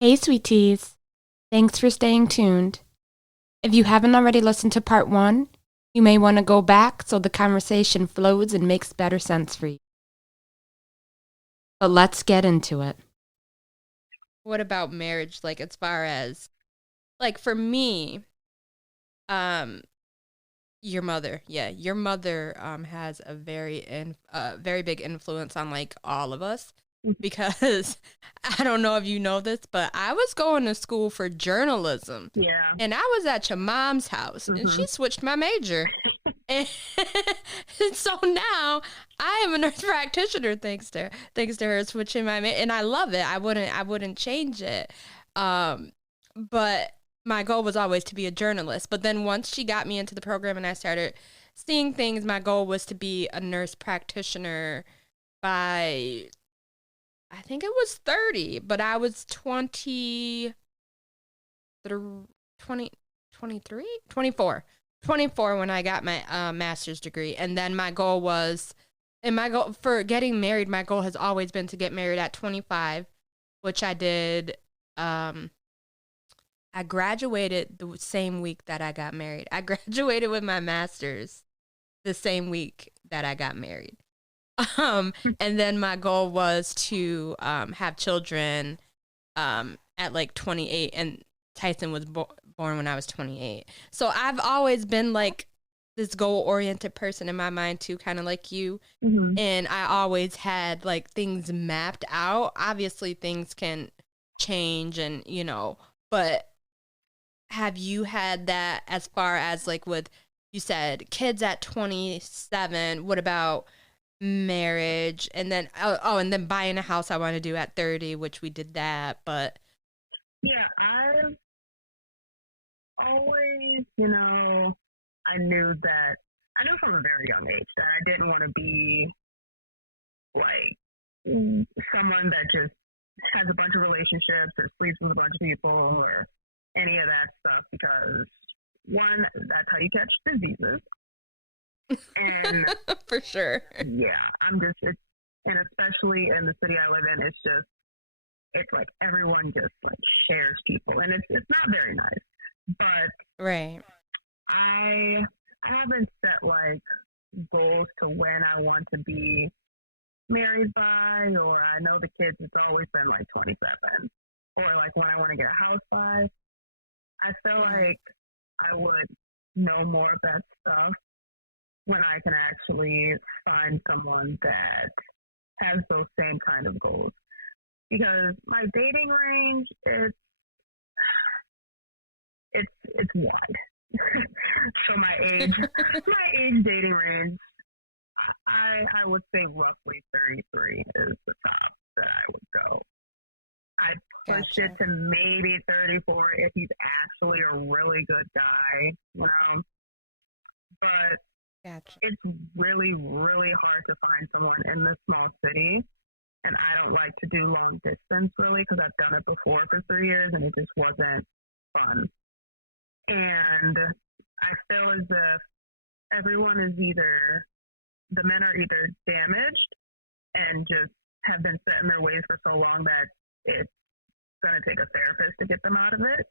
Hey, sweeties. Thanks for staying tuned. If you haven't already listened to part one, you may want to go back so the conversation flows and makes better sense for you. But let's get into it. What about marriage? Like, as far as, like, for me, um, your mother has a very big influence on like all of us because I don't know if you know this, but I was going to school for journalism, Yeah. and I was at your mom's house, and hmm she switched my major, and, and so now I am a nurse practitioner thanks to her switching my major, and I love it. I wouldn't change it. But my goal was always to be a journalist. But then once she got me into the program and I started seeing things, my goal was to be a nurse practitioner by, I think it was 30, but I was 20, 23, 24 when I got my master's degree. And then my goal was, and my goal for getting married, my goal has always been to get married at 25, which I did. I graduated the same week that I got married. I graduated with my master's the same week that I got married. And then my goal was to have children at like 28, and Tyson was born when I was 28. So I've always been like this goal oriented person in my mind too, kind of like you. hmm And I always had like things mapped out. Obviously, things can change, and but have you had that as far as like with, you said kids at 27? What about marriage? And then and then buying a house I want to do at 30, which we did that. But Yeah, I've always, I knew from a very young age that I didn't want to be like someone that just has a bunch of relationships or sleeps with a bunch of people or any of that stuff because one, that's how you catch diseases. And for sure. yeah, and especially in the city I live in, it's like everyone just like shares people and it's not very nice. But Right. I I haven't set like goals to when I want to be married by, or I know the kids. It's always been like 27, or like when I want to get a house by. I feel Right. like I would know more of that stuff when I can actually find someone that has those same kind of goals. Because my dating range is it's wide. So my age dating range, I would say roughly 33 is the top that I would go. I push it Gotcha. to maybe 34 if he's actually a really good guy. But Gotcha. it's really, really hard to find someone in this small city. And I don't like to do long distance really because I've done it before for 3 years and it just wasn't fun. And I feel as if everyone is either the men are either damaged and just have been set in their ways for so long that it's going to take a therapist to get them out of it,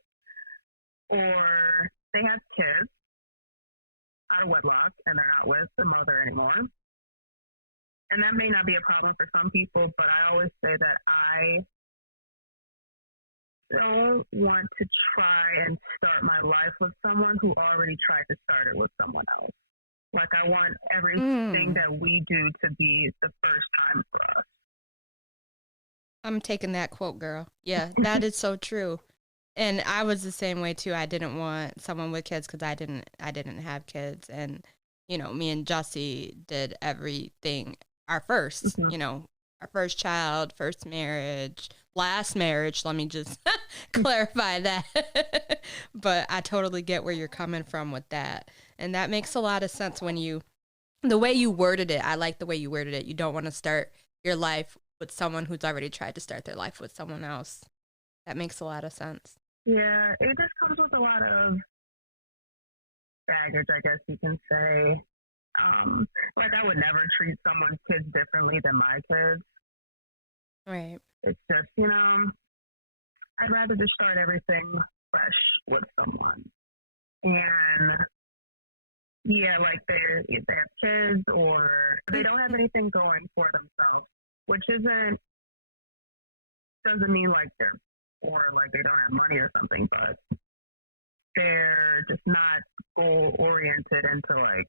or they have kids out of wedlock and they're not with the mother anymore. And that may not be a problem for some people, but I always say that I don't want to try and start my life with someone who already tried to start it with someone else. Like I want everything Mm. that we do to be the first time for us. I'm taking that quote, girl. Yeah, that is so true. And I was the same way too. I didn't want someone with kids because I didn't have kids, and me and Jesse did everything. Our first, hmm our first child, first marriage, last marriage. Let me just clarify that. But I totally get where you're coming from with that, and that makes a lot of sense when the way you worded it. I like the way you worded it. You don't want to start your life with someone who's already tried to start their life with someone else. That makes a lot of sense. Yeah, it just comes with a lot of baggage, I guess you can say. Like I would never treat someone's kids differently than my kids. Right. It's just, I'd rather just start everything fresh with someone. And yeah, like if they have kids or they don't have anything going for themselves, which doesn't mean like they're or like they don't have money or something, but they're just not goal oriented into like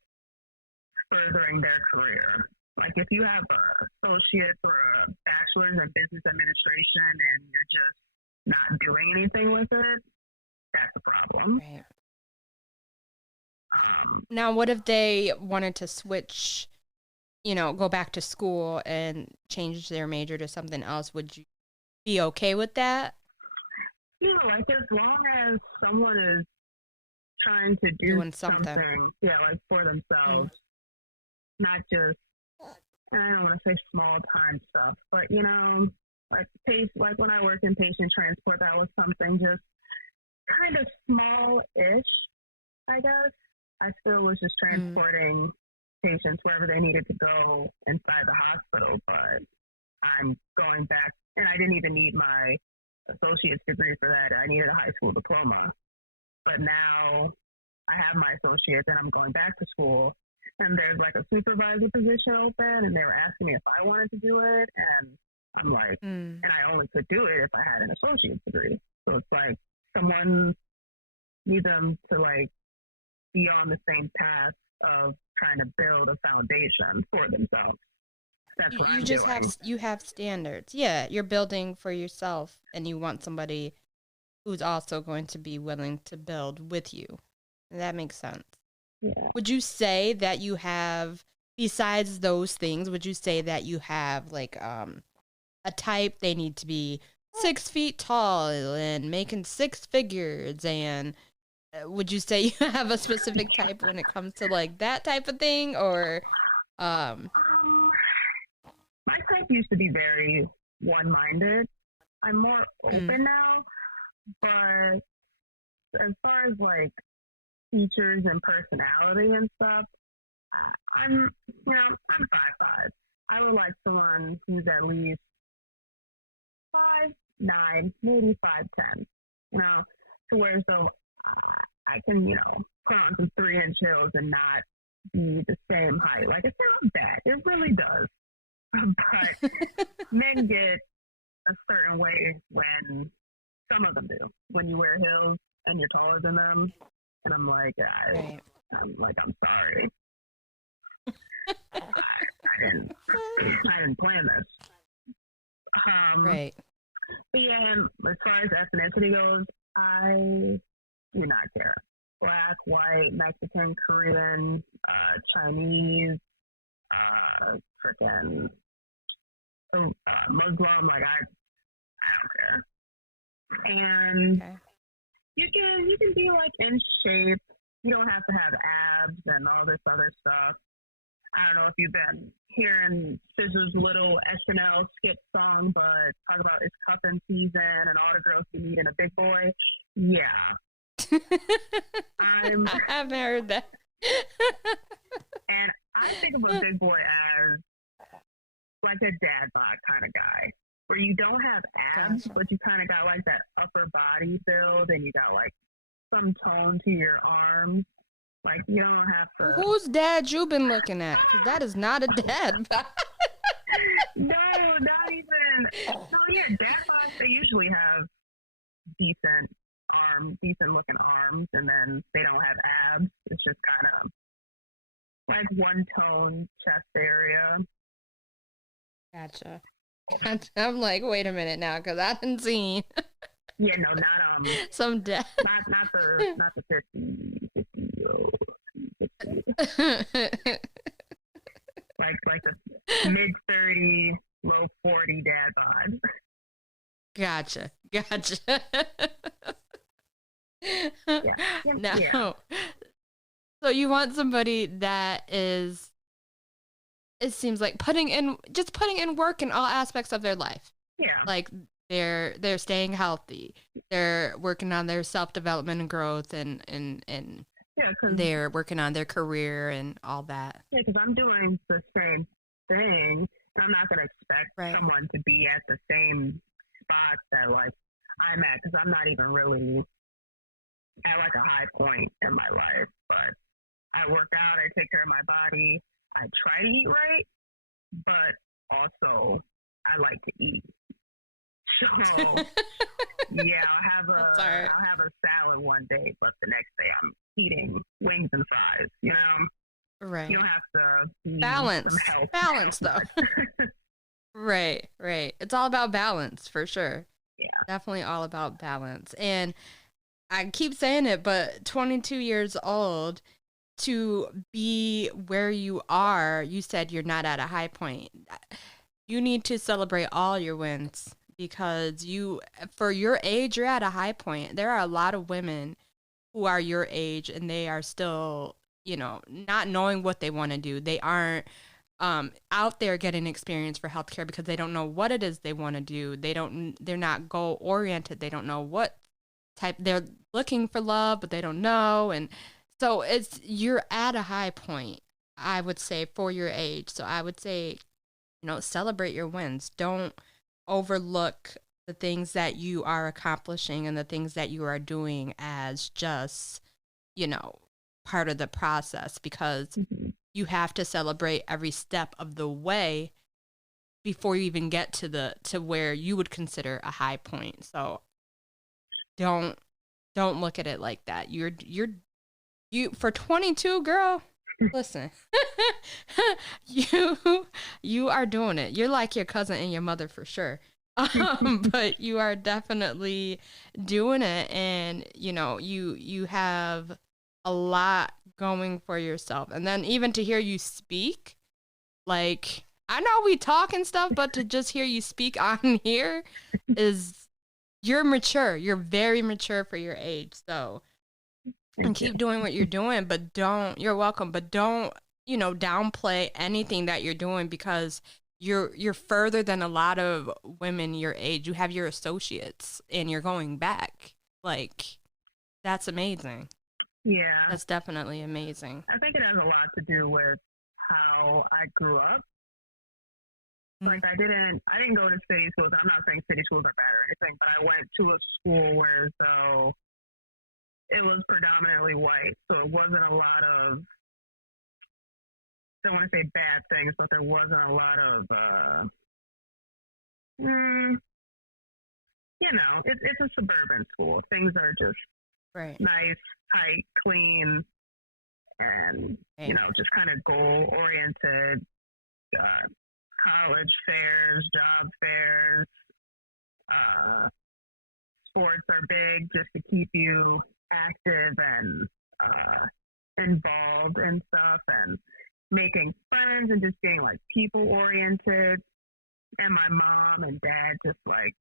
furthering their career. Like if you have a associate's or a bachelor's in business administration and you're just not doing anything with it, that's a problem. Right. Now, what if they wanted to switch, go back to school and change their major to something else? Would you be okay with that? Like as long as someone is trying to do Doing something. Like for themselves, not just, I don't want to say small time stuff, but like when I worked in patient transport, that was something just kind of small-ish, I guess. I still was just transporting patients wherever they needed to go inside the hospital, but I'm going back, and I didn't even need my associate's degree for that. I needed a high school diploma. But now I have my associate's and I'm going back to school, and there's like a supervisor position open, and they were asking me if I wanted to do it, and I'm like, and I only could do it if I had an associate's degree. So it's like someone needs them to like be on the same path of trying to build a foundation for themselves. That's what you I'm just doing. you have standards. Yeah, you're building for yourself, and you want somebody who's also going to be willing to build with you. That makes sense. Yeah. Would you say that you have, besides those things, would you say that you have like a type? They need to be 6 feet tall and making 6 figures, and would you say you have a specific type when it comes to like that type of thing, or My type used to be very one-minded. I'm more open now, but as far as like features and personality and stuff, I'm 5'5". I would like someone who's at least 5'9", maybe 5'10". To where so I can put on some 3-inch heels and not be the same height. Like it sounds bad, it really does, but men get a certain way when some of them do. When you wear heels and you're taller than them, and I'm like, I'm sorry. I didn't plan this. right? But yeah, as far as ethnicity goes, I do not care. Black, white, Mexican, Korean, Chinese, freaking Muslim. Like I don't care. And you can be like in shape. You don't have to have abs and all this other stuff. I don't know if you've been hearing SZA's little SNL skit song, but talk about it's cuffing season and all the girls you need in a big boy. Yeah. I haven't heard that. And I think of a big boy as like a dad bod kind of guy, where you don't have abs, but you kind of got like that upper body build, and you got like some tone to your arms. Like you don't have to. Whose dad you been looking at? Because that is not a dad bod. No, not even. No, yeah, dad bods, they usually have decent looking arms, and then they don't have abs. It's just kind of like one tone chest area. Gotcha. I'm like, wait a minute now, because I haven't seen. Yeah, no, not some dad. Not the 50 year old. like the mid 30, low 40 dad bod. Gotcha. Yeah. No. So you want somebody that is, it seems like putting in work in all aspects of their life. Yeah. Like they're staying healthy. They're working on their self-development and growth, and they're working on their career and all that. Yeah, because I'm doing the same thing. And I'm not going to expect someone to be at the same spot that, like, I'm at, because I'm not even really at like a high point in my life. But I work out, I take care of my body, I try to eat right, but also I like to eat. So yeah, That's all right. I'll have a salad one day, but the next day I'm eating wings and fries. You know, Right. you don't have to Balance. some health. Balance, though. Right. It's all about balance, for sure. Yeah. Definitely all about balance. And I keep saying it, but 22 years old, to be where you are, you said you're not at a high point. You need to celebrate all your wins, because for your age, you're at a high point. There are a lot of women who are your age and they are still, not knowing what they want to do. They aren't out there getting experience for healthcare because they don't know what it is they want to do. They're not goal oriented. They don't know what type. They're looking for love, but they don't know. And so you're at a high point, I would say, for your age. So I would say, celebrate your wins. Don't overlook the things that you are accomplishing and the things that you are doing as just, part of the process, because you have to celebrate every step of the way before you even get to where you would consider a high point. So don't look at it like that. You for 22, girl, listen, you are doing it. You're like your cousin and your mother for sure. But you are definitely doing it, and you have a lot going for yourself. And then even to hear you speak, like, I know we talk and stuff, but to just hear you speak on here you're mature. You're very mature for your age. So, and keep doing what you're doing, but you're welcome, but don't, downplay anything that you're doing, because you're further than a lot of women your age. You have your associates and you're going back. Like, that's amazing. Yeah. That's definitely amazing. I think it has a lot to do with how I grew up. Like, I didn't go to city schools. I'm not saying city schools are bad or anything, but I went to a school where it was predominantly white, so it wasn't a lot of, don't want to say bad things, but there wasn't a lot of, it's a suburban school. Things are just nice, tight, clean, and, just kind of goal-oriented, college fairs, job fairs, sports are big just to keep you active and involved and stuff, and making friends and just being like people oriented. And my mom and dad just like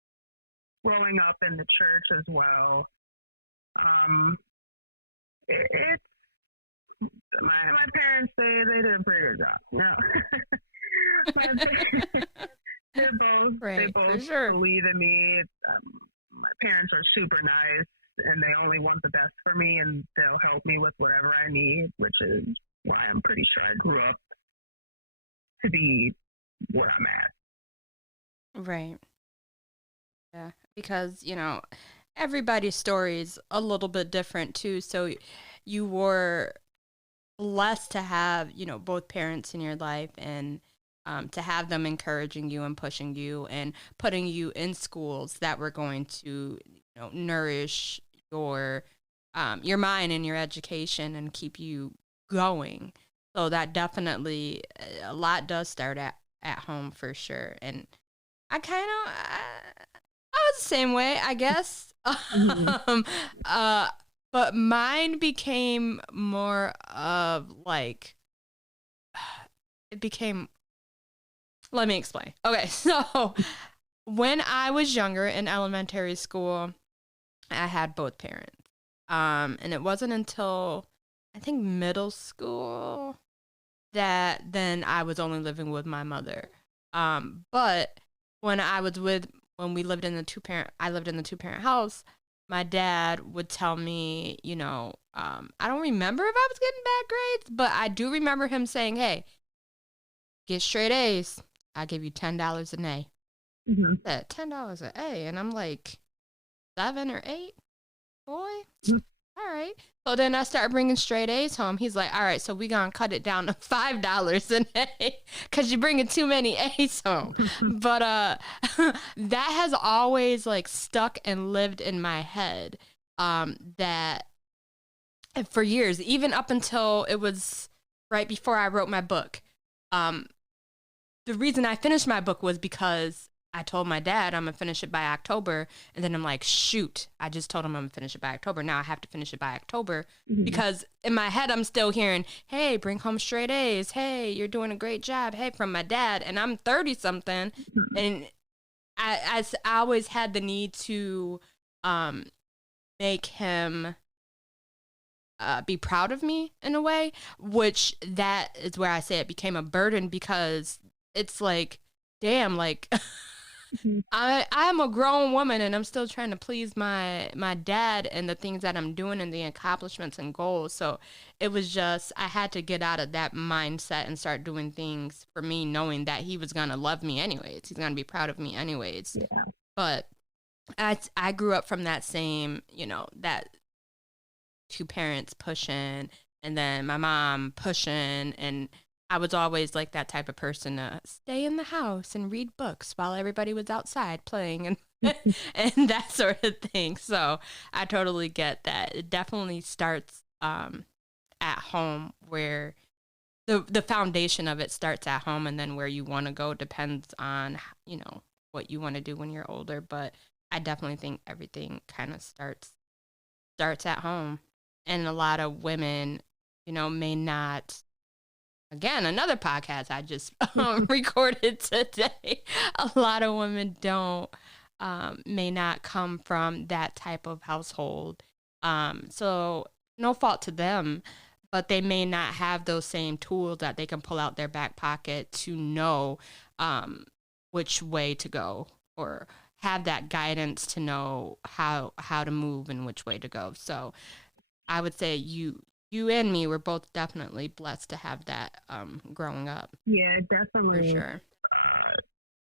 growing up in the church as well. It's my parents say they did a pretty good job. They both sure. believe in me. My parents are super nice, and they only want the best for me, and they'll help me with whatever I need, which is why I'm pretty sure I grew up to be where I'm at. Right. Yeah, because, everybody's story is a little bit different too. So you were blessed to have, both parents in your life, and to have them encouraging you and pushing you and putting you in schools that were going to, nourish your mind and your education and keep you going. So that definitely, a lot does start at home for sure. And I was the same way, I guess. But mine became more of like, let me explain. Okay, so when I was younger in elementary school, I had both parents. And it wasn't until I think middle school that then I was only living with my mother. But when we lived in I lived in the 2-parent house, my dad would tell me, I don't remember if I was getting bad grades, but I do remember him saying, hey, get straight A's. I'll give you $10 an A. Mm-hmm. $10 an A. And I'm like, 7 or 8. Boy. Mhm. All right. So then I started bringing straight A's home. He's like, all right, so we going to cut it down to $5 an A because you're bringing too many A's home. But that has always like stuck and lived in my head, that for years, even up until it was right before I wrote my book. The reason I finished my book was because I told my dad I'm going to finish it by October. And then I'm like, shoot, I just told him I'm going to finish it by October. Now I have to finish it by October because in my head, I'm still hearing, hey, bring home straight A's. Hey, you're doing a great job. Hey, from my dad. And I'm 30 something. And I always had the need to make him be proud of me in a way, which that is where I say it became a burden because it's like, damn, like I'm a grown woman and I'm still trying to please my dad and the things that I'm doing and the accomplishments and goals. So it was just, I had to get out of that mindset and start doing things for me, knowing that he was going to love me anyways. He's going to be proud of me anyways. Yeah. But I grew up from that same, that two parents pushing and then my mom pushing, and I was always like that type of person to stay in the house and read books while everybody was outside playing and and that sort of thing. So I totally get that. It definitely starts at home, where the foundation of it starts at home, and then where you want to go depends on what you want to do when you're older. But I definitely think everything kind of starts at home. And a lot of women, may not. Again, another podcast I just recorded today. A lot of women may not come from that type of household. So no fault to them, but they may not have those same tools that they can pull out their back pocket to know which way to go, or have that guidance to know how to move and which way to go. So I would say you and me were both definitely blessed to have that growing up. Yeah, definitely. For sure.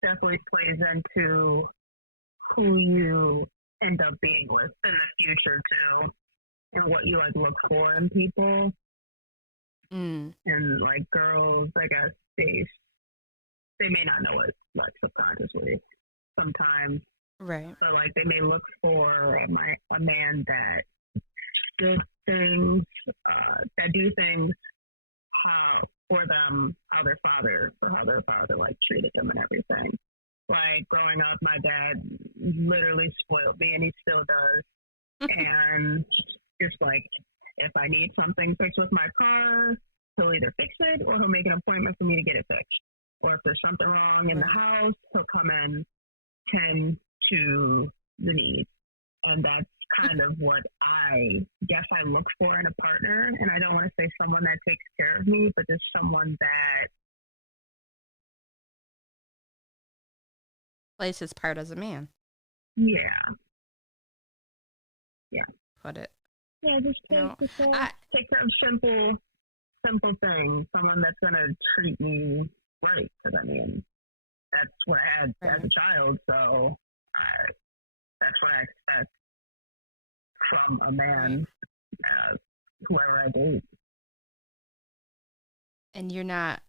Definitely plays into who you end up being with in the future too, and what you like look for in people. And like girls, I guess they may not know it like subconsciously sometimes, right? But like they may look for a man that does things, that do things for them, how their father like treated them and everything. Like growing up, my dad literally spoiled me, and he still does. And just like, if I need something fixed with my car, he'll either fix it or he'll make an appointment for me to get it fixed. Or if there's something wrong in the house, he'll come and tend to the needs. And that's kind of what I guess I look for in a partner. And I don't want to say someone that takes care of me, but just someone that plays his part as a man. Yeah. Put it. Yeah, just take care of simple things. Someone that's gonna treat me right, because I mean, that's what I had as a child. So that's what I expect from a man, whoever I date. And you're not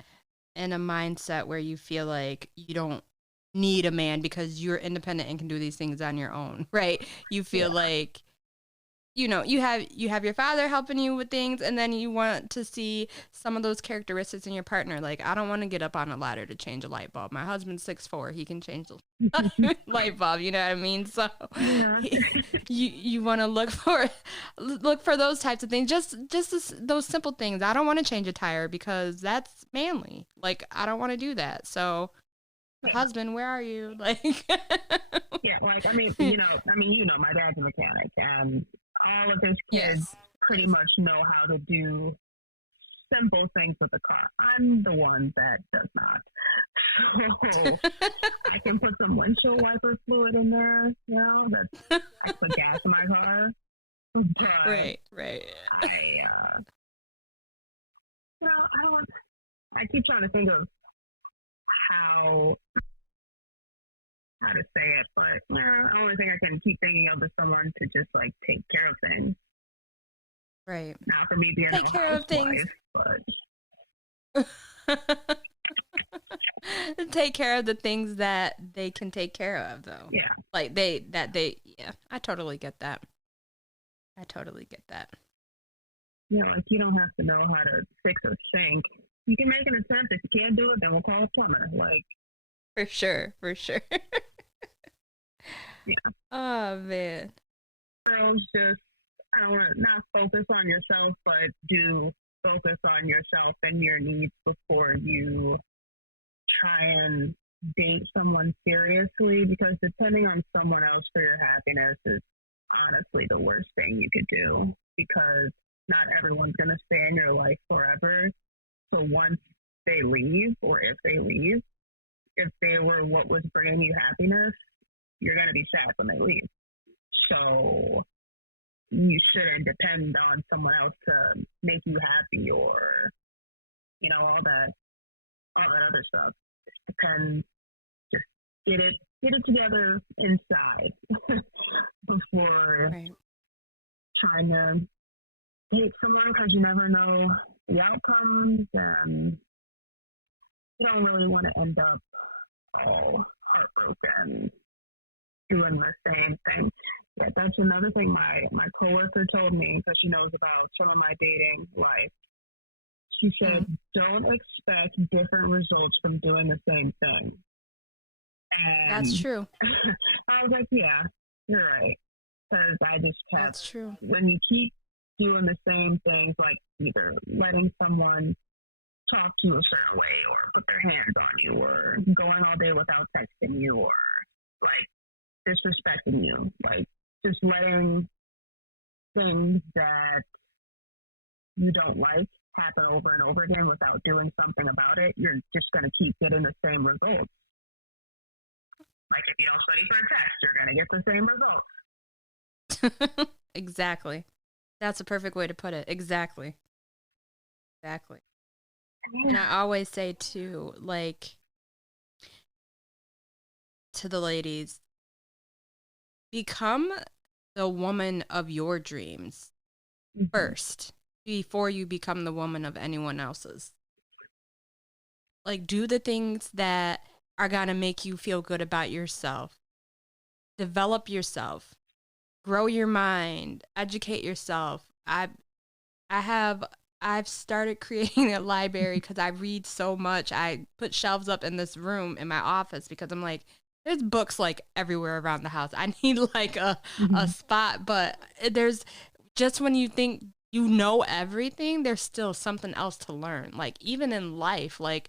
in a mindset where you feel like you don't need a man because you're independent and can do these things on your own, right? You feel like, you have your father helping you with things, and then you want to see some of those characteristics in your partner. Like, I don't want to get up on a ladder to change a light bulb. My husband's 6'4". He can change the light bulb. You know what I mean? So you want to look for those types of things. Just those simple things. I don't want to change a tire because that's manly. Like, I don't want to do that. So, husband, where are you? Like, yeah, like my dad's a mechanic, and all of his kids pretty much know how to do simple things with the car. I'm the one that does not. So I can put some windshield wiper fluid in there, I put gas in my car. But right. I keep trying to think of how how to say it, but the only thing I can keep thinking of is someone to just like take care of things. Right. Not for me being Take a care of things. but Take care of the things that they can take care of, though. yeah. Like yeah, I totally get that. I totally get that. Like you don't have to know how to fix a sink. You can make an attempt. If you can't do it, then we'll call a plumber. Like, for sure. yeah. Oh man. Girls just, I don't want to not focus on yourself, but do focus on yourself and your needs before you try and date someone seriously, because depending on someone else for your happiness is honestly the worst thing you could do, because not everyone's going to stay in your life forever. So once they leave, or if they leave, if they were what was bringing you happiness, you're going to be sad when they leave. So you shouldn't depend on someone else to make you happy, or all that other stuff. Just depends. Just get it together inside before trying to date someone, because you never know the outcomes, and you don't really want to end up all heartbroken doing the same thing. Yeah, that's another thing my coworker told me, because she knows about some of my dating life. She said, don't expect different results from doing the same thing. And that's true. I was like, yeah, you're right. Because I just kept, that's true. When you keep doing the same things, like either letting someone talk to you a certain way, or put their hands on you, or going all day without texting you, or like disrespecting you, like just letting things that you don't like happen over and over again without doing something about it, you're just going to keep getting the same results. Like if you don't study for a test, you're going to get the same results. Exactly. That's a perfect way to put it. Exactly. And I always say too, like, to the ladies, become the woman of your dreams first, before you become the woman of anyone else's. Like, do the things that are going to make you feel good about yourself. Develop yourself. Grow your mind. Educate yourself. I've started creating a library because I read so much. I put shelves up in this room in my office because I'm like, there's books like everywhere around the house. I need like a spot, but there's just, when you think you know everything, there's still something else to learn. Like even in life, like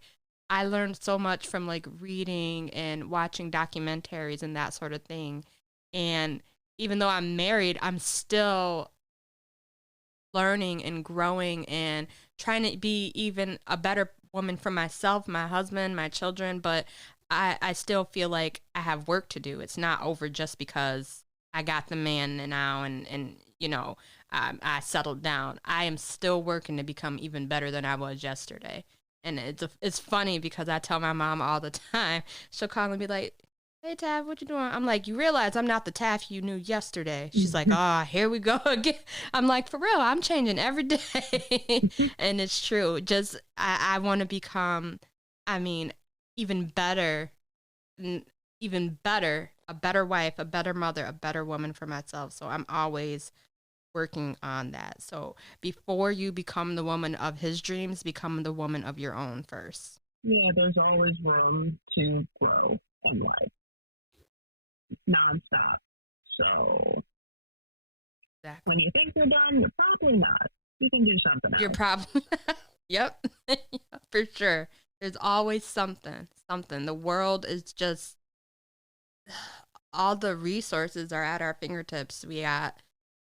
I learned so much from like reading and watching documentaries and that sort of thing. And even though I'm married, I'm still learning and growing and trying to be even a better woman for myself, my husband, my children. But I still feel like I have work to do. It's not over just because I got the man now and I settled down. I am still working to become even better than I was yesterday. And it's funny because I tell my mom all the time. She'll call and be like, "Hey, Taff, what you doing?" I'm like, "You realize I'm not the Taff you knew yesterday." She's like, "Here we go again." I'm like, "For real, I'm changing every day." And it's true. Just, I want to become, even better, a better wife, a better mother, a better woman for myself. So I'm always working on that. So before you become the woman of his dreams, become the woman of your own first. Yeah, there's always room to grow in life. Nonstop. So when you think you're done, you're probably not. You can do something else. You're probably yep. For sure. There's always something. The world is just, all the resources are at our fingertips. We got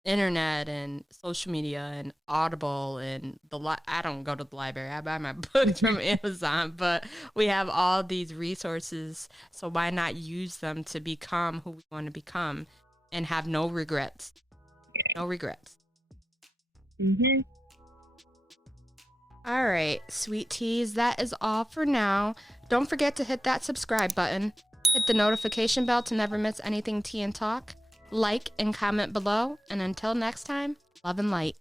internet and social media and Audible and I don't go to the library. I buy my books from Amazon, but we have all these resources. So why not use them to become who we want to become and have no regrets? No regrets. All right, sweet teas, that is all for now. Don't forget to hit that subscribe button. Hit the notification bell to never miss anything Tea and Talk. Like and comment below. And until next time, love and light.